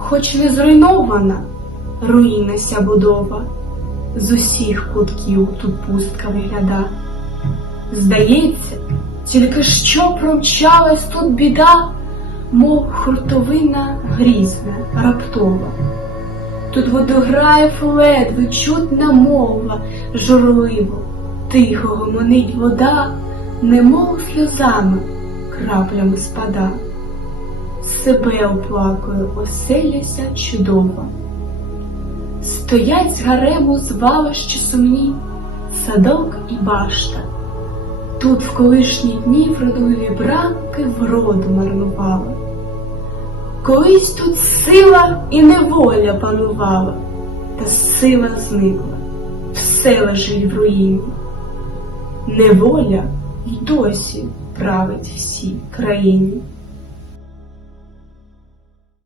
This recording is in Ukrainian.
хоч не зруйнована, руїна ся будова, з усіх кутків тут пустка вигляда. Здається, тільки що промчалась тут біда, мов хуртовина грізна, раптова. Тут водограє ледве чутна мова, журливо, тихо гомонить вода, немов сльозами краплями спада. Себе оплакою оселяся чудова. Стоять з гарему звалищі сумні, садок і башта. Тут в колишні дні вродливі бранки вроду марнували. Колись тут сила і неволя панувала, та сила зникла, все лежить в руїні. Неволя й досі править всій країні.